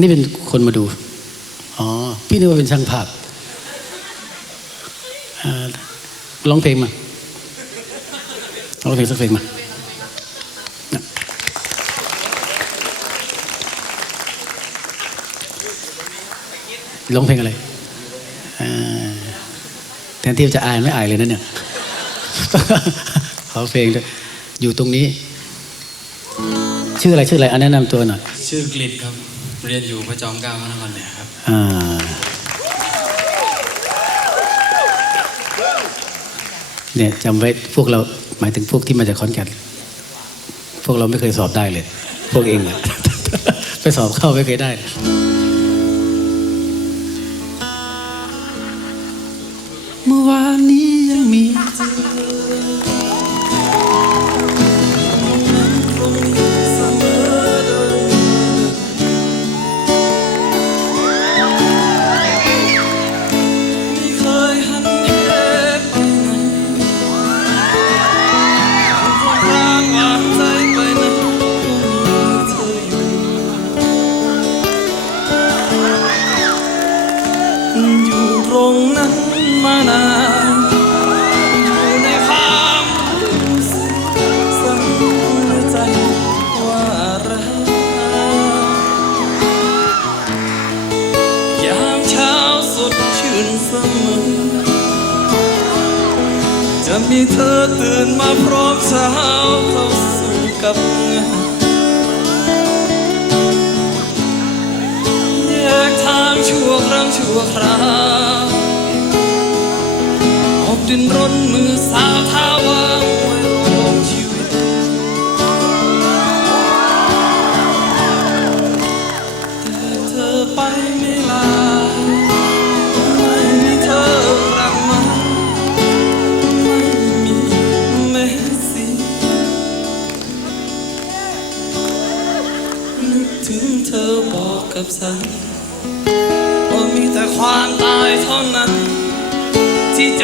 นี่เป็นคนมาดู อ๋อ พี่นึกว่าเป็นช่างภาพอ่าร้องเพลงมาร้องเพลงสักเพลงมาร้องเพลงอะไรอ่าแทนที่จะอายไม่อายเลยนะเนี่ยขอเพลงด้วยอยู่ตรงนี้ ชื่ออะไรชื่ออะไรอันแนะนำตัวหน่อย ชื่อกฤษครับ เรียนอยู่พระจอมเกล้าพระนครเหนือครับอ่าเนี่ยจำไว้พวกเราหมายถึงพวกที่มาจากขอนแก่นพวกเราไม่เคยสอบได้เลย พวกเองอะไปสอบเข้าไม่เคยได้เมื่อวานนี้ยังมีไม่ รงนั้นมานานอยู่ในความรู้สึกสั่นในใจว่ารักยามเช้าสดชื่นเสมอ จะมีเธอตื่นมาพร้อมเช้าเข้าสู่กับงานแยกทางชั่วครั้งชั่วคราว นรนมือสาวเท้าวางไว้รองชีวิต แต่เธอไปไม่ลา ไม่มีเธอกลับมา ไม่มีแม้เสียงนึกถึงเธอบอกกับฉัน ว่ามีแต่ความตายเท่านั้น ที่จ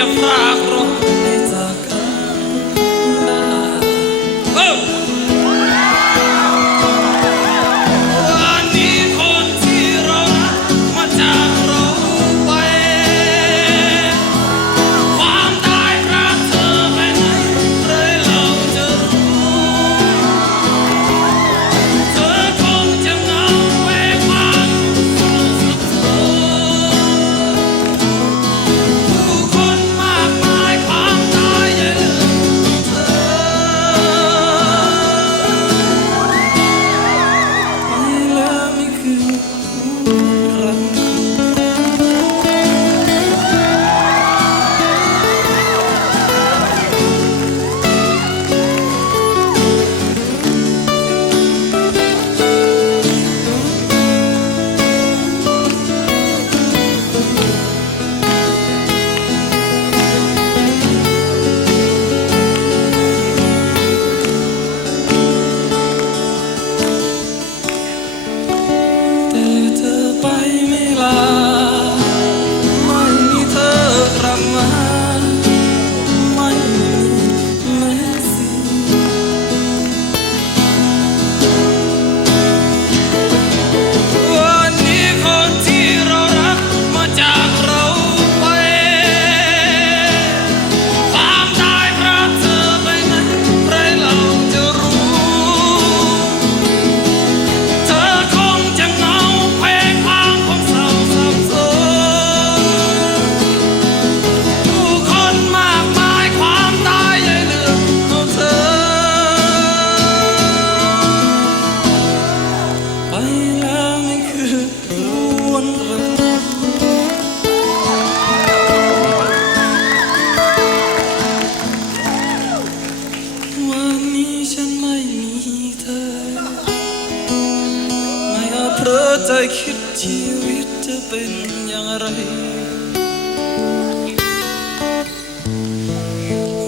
ไม่อจเพลอใจคิดชีวิตจะเป็นอย่างไร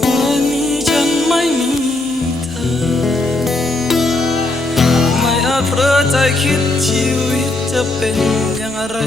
วันนี้ฉันไม่มีเธอ ไม่อาจเพลอใจคิดชีวิตจะเป็นอย่างไร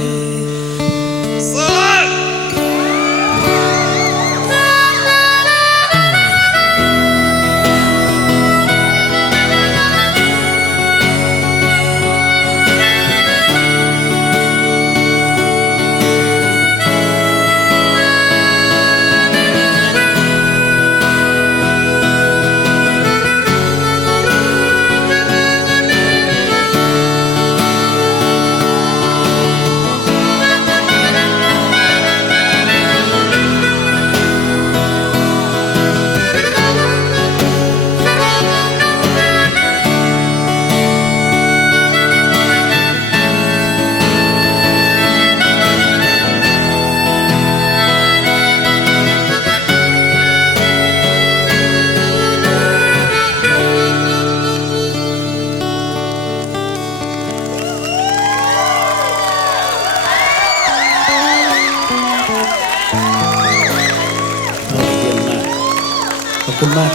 คุณมาก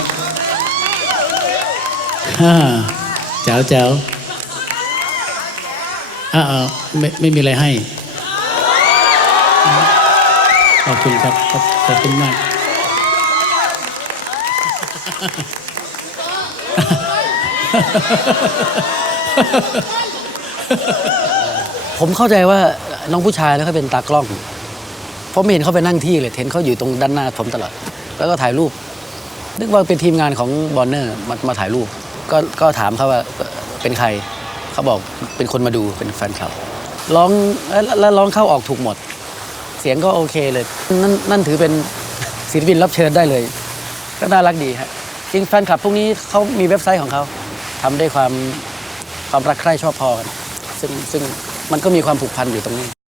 ฮ่าแจ๋วแจ๋วอ่าเอาไม่ไม่มีอะไรให้ ขอบคุณครับขอบขอบคุณมากผมเข้าใจว่าน้องผู้ชายแล้วเขาเป็นตากล้อง เพราะไม่เห็นเขาไปนั่งที่เลย เห็นเขาอยู่ตรงด้านหน้าผมตลอด แล้วก็ถ่ายรูป นึกว่าเป็นทีมงานของบอลเนอร์มามาถ่ายรูป ก็ก็ถามเขาว่าเป็นใครเขาบอกเป็นคนมาดูเป็นแฟนคลับร้องแล้วแล้วร้องเข้าออกถูกหมด เสียงก็โอเคเลย นั่นนั่นถือเป็นศิลปินรับเชิญได้เลย ก็น่ารักดีฮะจริงแฟนคลับพวกนี้เขามีเว็บไซต์ของเขาทำด้วยความความรักใคร่ชอบพอกันซึ่งซึ่งมันก็มีความผูกพันอยู่ตรงนี้